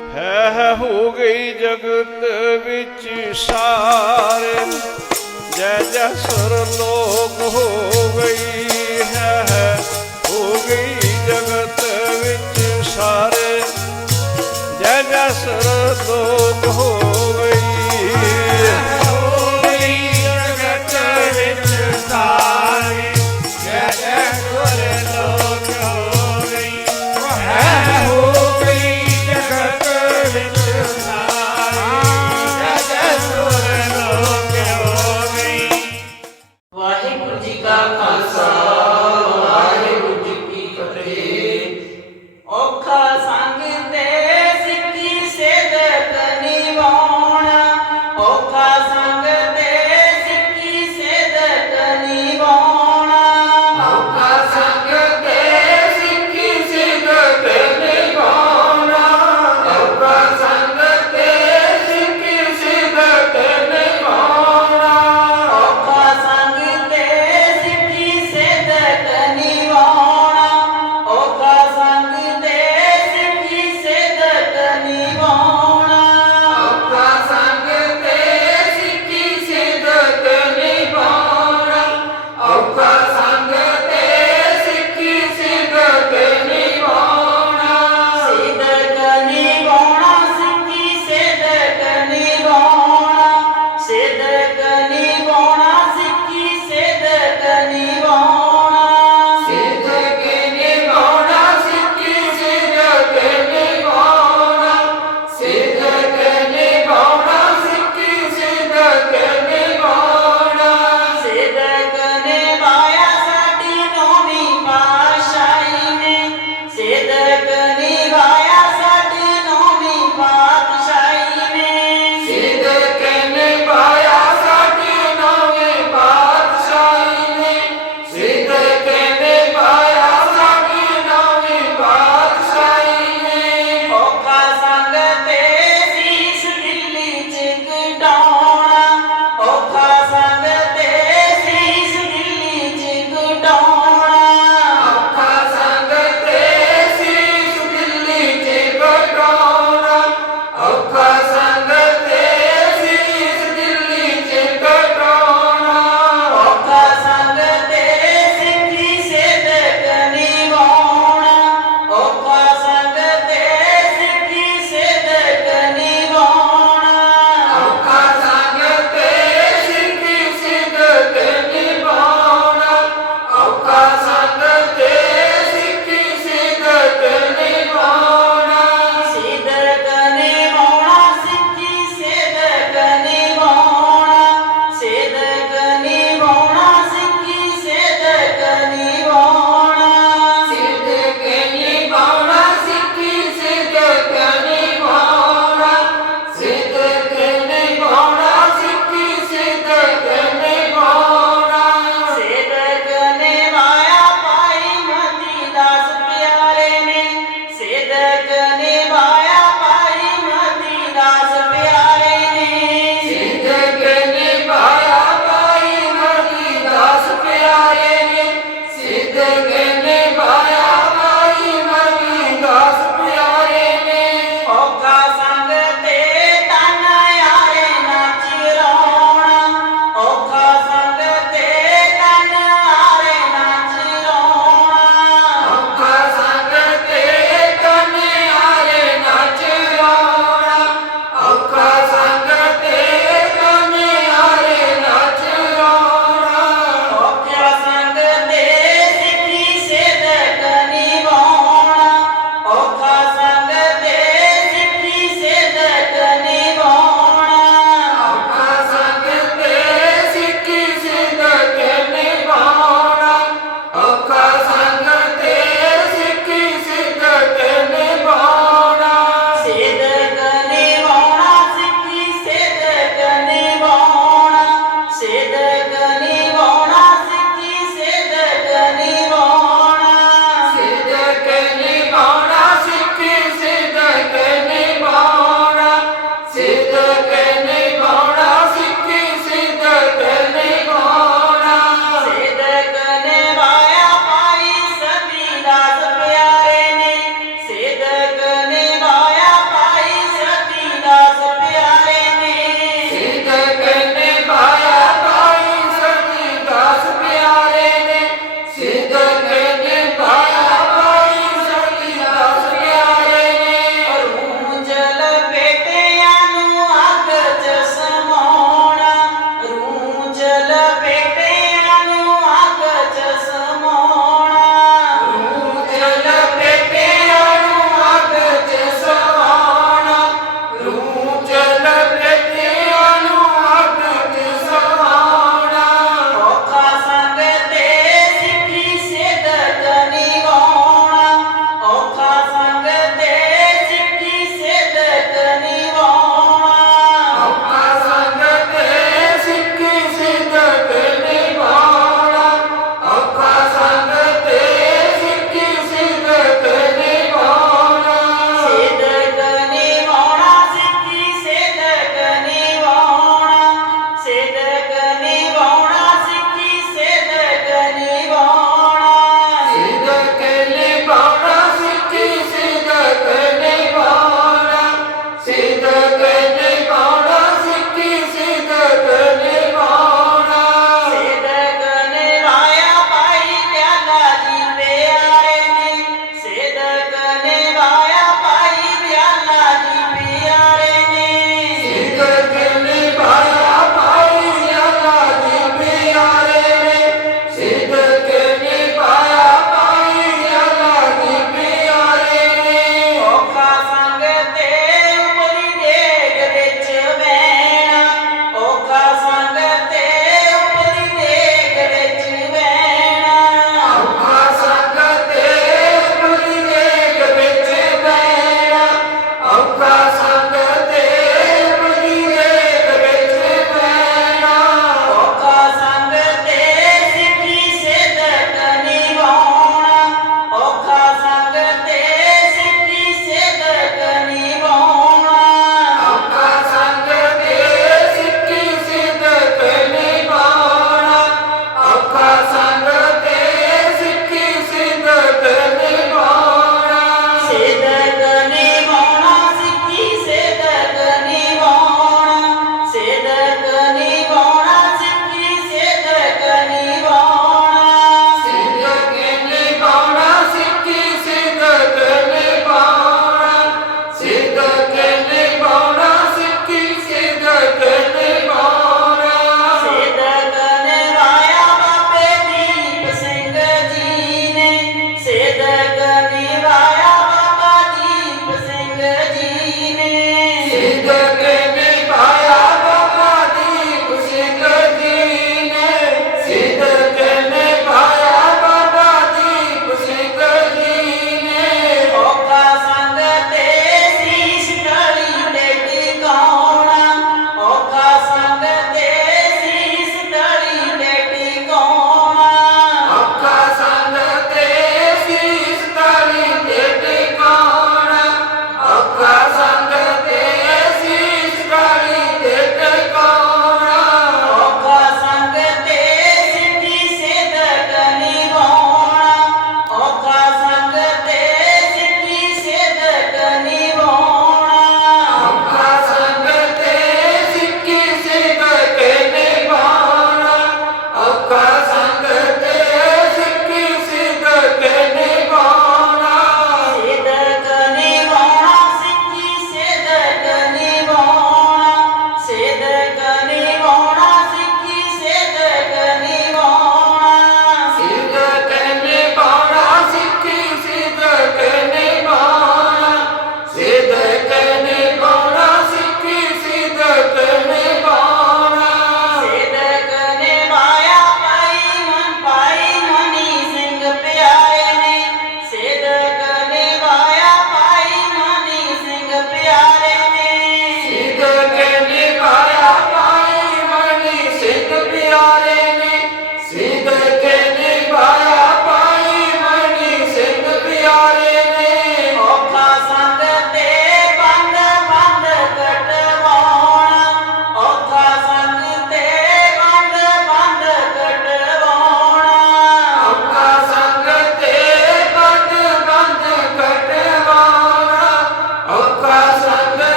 ਹੈ ਹੈ ਹੋ ਗਈ ਜਗਤ ਵਿੱਚ ਸਾਰੇ। ਜੈ ਜੈ ਸੁਰ ਲੋਕ ਹੋ